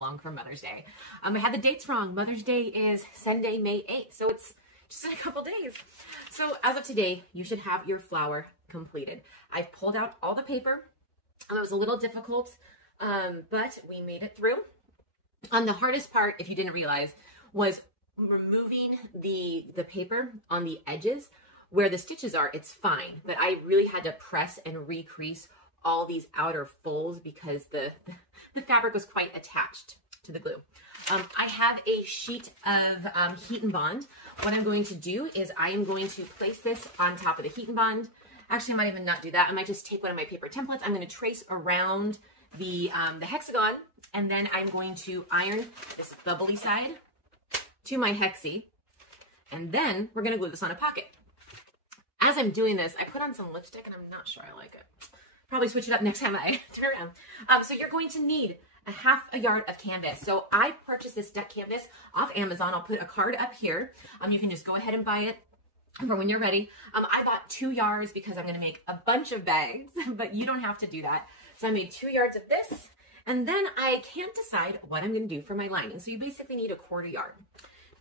long for Mother's Day. I had the dates wrong. Mother's Day is Sunday, May 8th. So it's just in a couple days. So as of today, you should have your flower completed. I've pulled out all the paper. It was a little difficult, but we made it through. The hardest part, if you didn't realize, was removing the paper on the edges. Where the stitches are, it's fine, but I really had to press and recrease all these outer folds because the fabric was quite attached to the glue. I have a sheet of Heat and Bond. What I'm going to do is I am going to place this on top of the Heat and Bond. Actually, I might even not do that. I might just take one of my paper templates. I'm going to trace around the hexagon, and then I'm going to iron this bubbly side to my hexie, and then we're going to glue this on a pocket. As I'm doing this, I put on some lipstick, and I'm not sure I like it. Probably switch it up next time I turn around. So you're going to need a ½ yard of canvas. So I purchased this duck canvas off Amazon. I'll put a card up here. You can just go ahead and buy it for when you're ready. I bought 2 yards because I'm going to make a bunch of bags, but you don't have to do that. So I made 2 yards of this, and then I can't decide what I'm going to do for my lining. So you basically need a ¼ yard.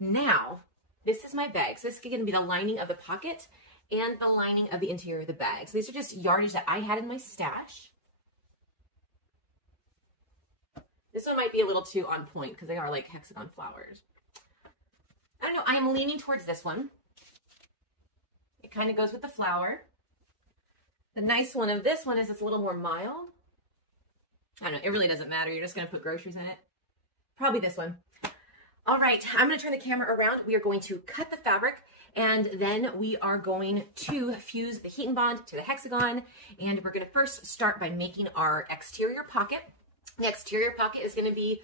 Now, this is my bag. So this is going to be the lining of the pocket and the lining of the interior of the bag. So these are just yardage that I had in my stash. This one might be a little too on point because they are like hexagon flowers. I don't know, I am leaning towards this one. It kind of goes with the flower. The nice one of this one is it's a little more mild. I don't know, it really doesn't matter. You're just gonna put groceries in it. Probably this one. All right, I'm gonna turn the camera around. We are going to cut the fabric, and then we are going to fuse the Heat and Bond to the hexagon. And we're gonna first start by making our exterior pocket. The exterior pocket is gonna be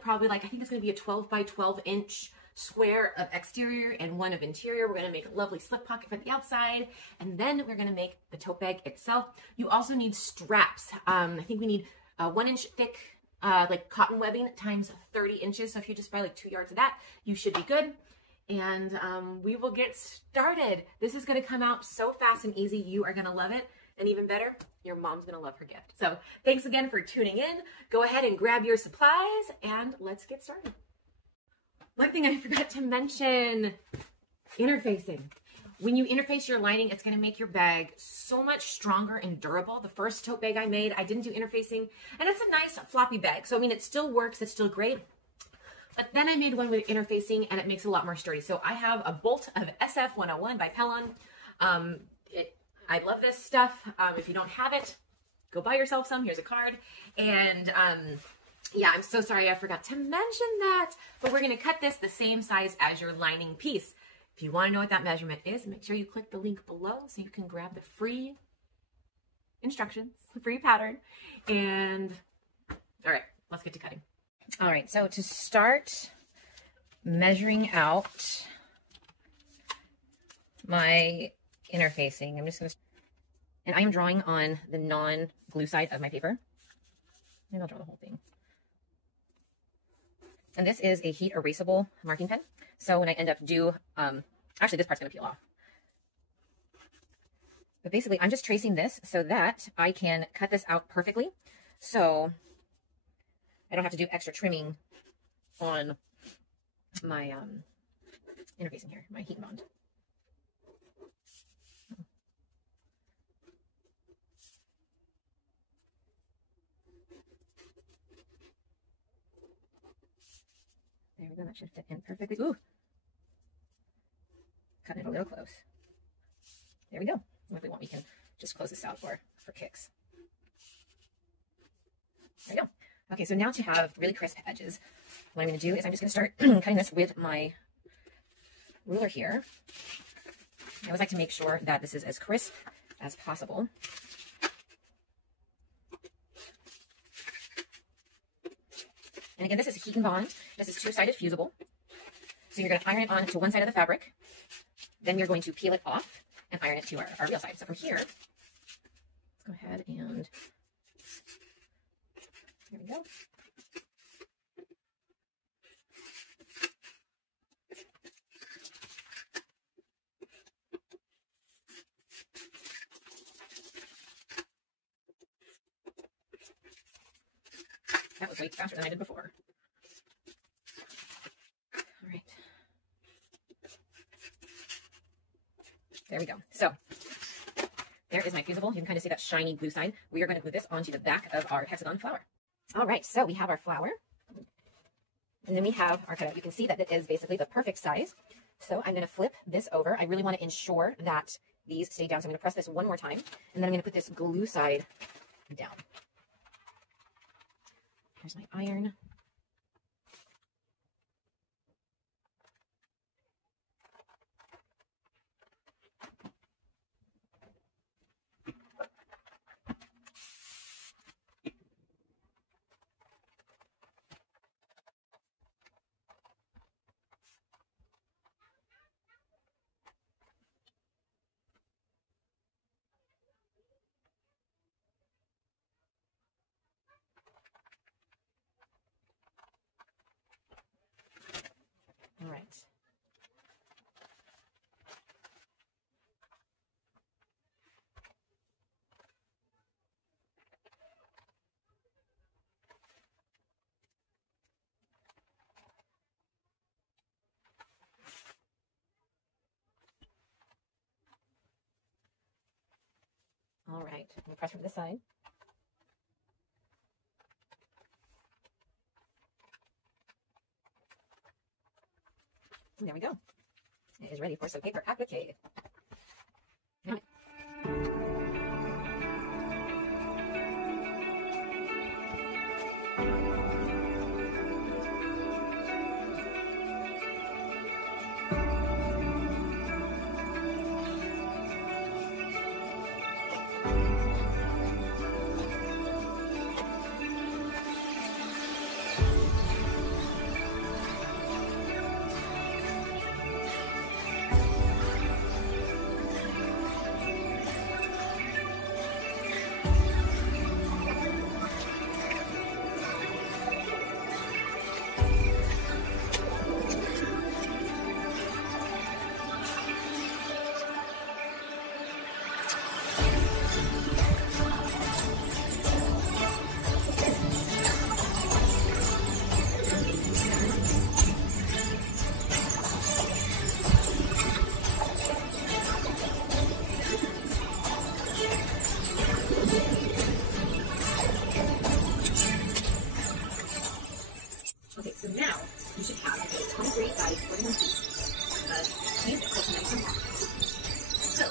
probably I think it's gonna be a 12 by 12 inch square of exterior and one of interior. We're gonna make a lovely slip pocket for the outside, and then we're gonna make the tote bag itself. You also need straps. I think we need 1 inch thick like cotton webbing times 30 inches. So if you just buy like 2 yards of that, you should be good. And we will get started. This is gonna come out so fast and easy. You are gonna love it. And even better, your mom's gonna love her gift. So thanks again for tuning in. Go ahead and grab your supplies and let's get started. One thing I forgot to mention, interfacing. When you interface your lining, it's gonna make your bag so much stronger and durable. The first tote bag I made, I didn't do interfacing, and it's a nice floppy bag. So I mean, it still works, it's still great. But then I made one with interfacing and it makes it a lot more sturdy. So I have a bolt of SF101 by Pellon. I love this stuff. If you don't have it, go buy yourself some. Here's a card. And yeah, I'm so sorry I forgot to mention that. But we're going to cut this the same size as your lining piece. If you want to know what that measurement is, make sure you click the link below so you can grab the free instructions, the free pattern. And all right, let's get to cutting. All right, so to start measuring out my interfacing, I'm just going to, and I am drawing on the non-glue side of my paper. Maybe I'll draw the whole thing. And this is a heat erasable marking pen. So when I end up actually this part's going to peel off. But basically I'm just tracing this so that I can cut this out perfectly. So I don't have to do extra trimming on my interfacing here, my Heat and Bond. There we go, that should fit in perfectly. Ooh! Cutting it a little close. There we go. If we want, we can just close this out for kicks. There we go. Okay, so now to have really crisp edges, what I'm going to do is I'm just going to start cutting this with my ruler here. I always like to make sure that this is as crisp as possible. And again, this is Heat and Bond. This is two-sided fusible. So you're going to iron it on to one side of the fabric. Then you're going to peel it off and iron it to our real side. So from here, let's go ahead and there we go. That was actually faster than I did before. All right. There we go. So there is my fusible. You can kind of see that shiny blue side. We are going to glue this onto the back of our hexagon flower. All right, so we have our flower. And then we have our cutout. You can see that it is basically the perfect size. So I'm going to flip this over. I really want to ensure that these stay down. So I'm going to press this one more time. And then I'm going to put this glue side down. Here's my iron. All right. All right. I'm going to press from this side. And there we go. It is ready for some paper applique. Okay, so now you should have a 23 by 41 piece of canvas that's nice and long. So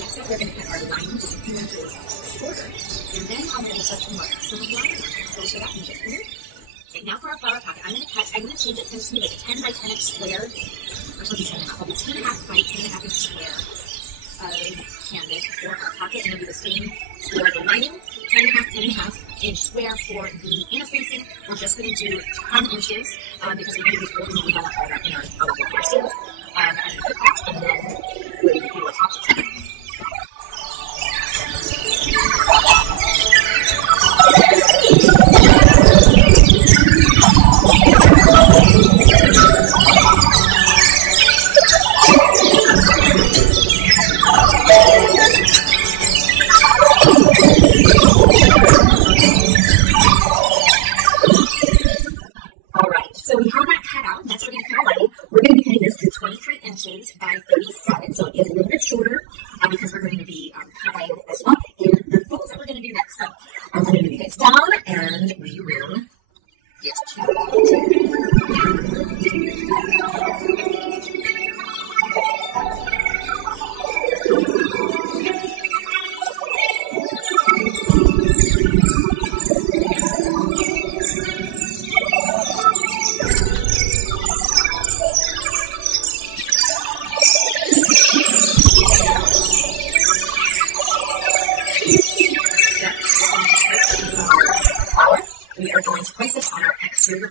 next up we're going to cut our line just a few inches shorter, and then I'm going to start to mark some of the lines. So show that in just a minute. Okay, now for our flower pocket, I'm going to change it to make a 10 by 10 inch square, or something 10 and a half. I'll be 10 and a half by 10 and a half inch square of canvas for our pocket, and it'll be the same for the lining, 10 and a half inch square for the inner facing. We're just going to do 10 inches because we're going to be folding the needle all that in our colorful pieces. And then we'll do a top stitch. By 37, so it is a little bit shorter because we're going to be cutting this up in the folds that we're going to do next. So I'm going to move this down and we will get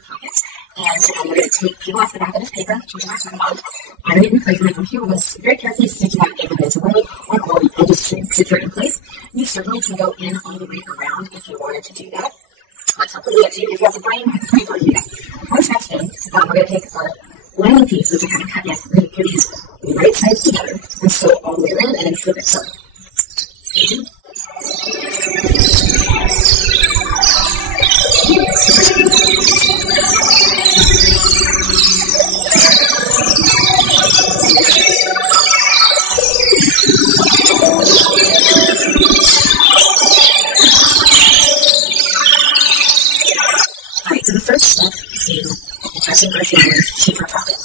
pocket, and we're going to peel off the back of this paper, change our turn on, and then replacing it from here. We're going to very carefully stitch that paper bits away, and all the edges stitch right in place. You certainly can go in all the way around if you wanted to do that. That's completely up to you. If you have the brain to do that. Once that's done, we're going to take our lining piece, which I haven't cut yet. We're going to put these right sides together and sew all the way around, and then flip it. So, stay tuned. Alright, so the first step to attaching our scanner to our pocket,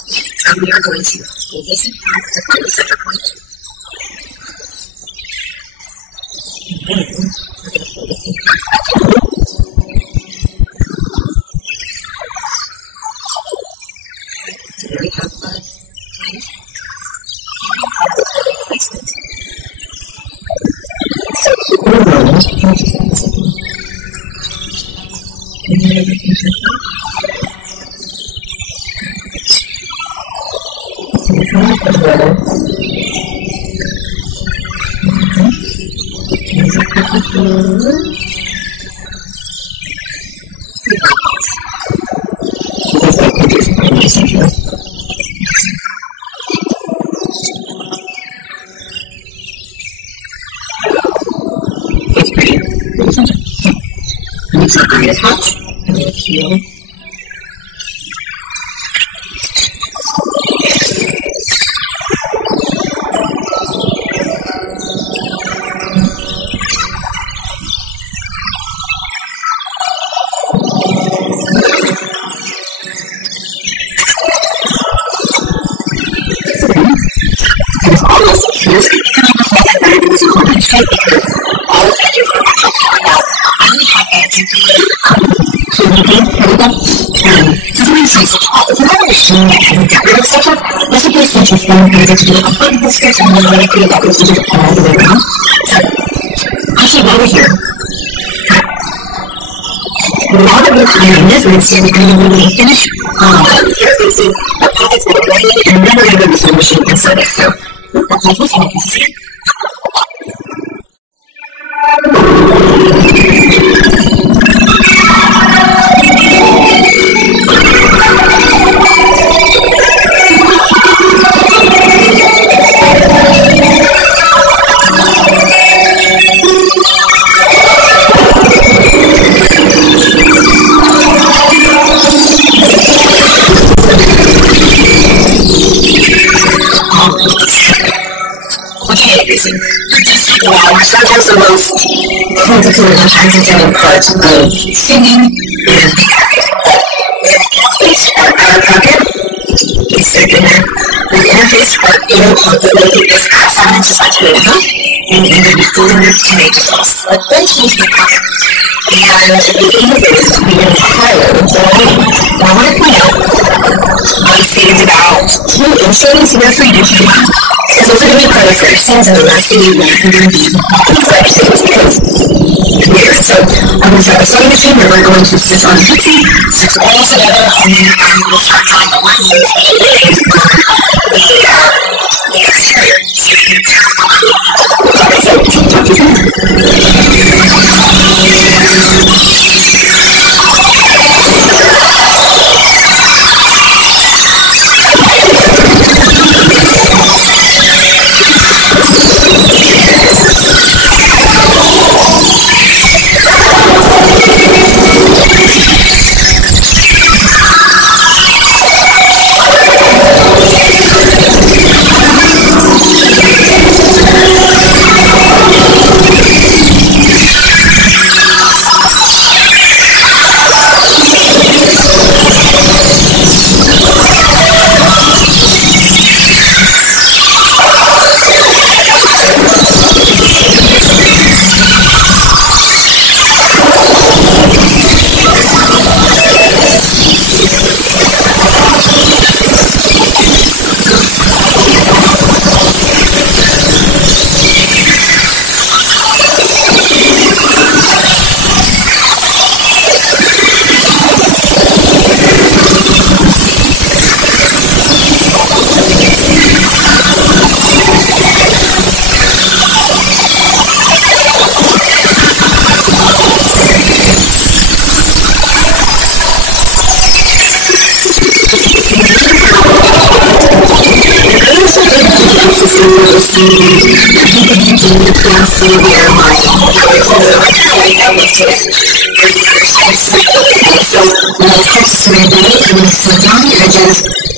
we are going to do this back to find the center point. And then we're going to fold this thing back. So there we have our lines. Placement. So keep in mind, and then everything should go. So we come up with weather. Things are perfectly over. Because that picture is pretty nice and good. It's pretty. Pretty center. So, I'm going to iron this hot. I'm going to peel. It's almost feels like kind of like that it was a whole bunch of because all of the edges are actually falling out. I only had edges to it. So we did everything. So for instance, if you have a machine that hasn't got rid of stitches, basically stitches then goes into a part of the stitch and then when it creates that those stitches all the way around. So actually while we're here, now that we're ironing this, we're going to stand and when we finish, you're facing the pockets that are ready, and then we're going to go to the sewing machine and sew this. So that's like this, and I can see it. Sometimes the most complicated and time-consuming part of singing is the interface. But we have an interface for our pocket. It's in there. The interface for make it this at 7 inches by 2.5, and then maybe 4 to make just a slit into the pocket. And the aim of it is to be an entire lining. Now I want to point out, I saved about 2 inches worth of YouTube. Because those are going to be part of the first things, and the last thing you want are going to be the first things because it's weird. So I'm going to start the sewing machine where we're going to stitch on Applique, stitch it all together, and then we'll start drawing the lines and legs on the exterior. So you can tell the line. Okay, so talk to you soon.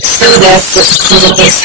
So this, so this,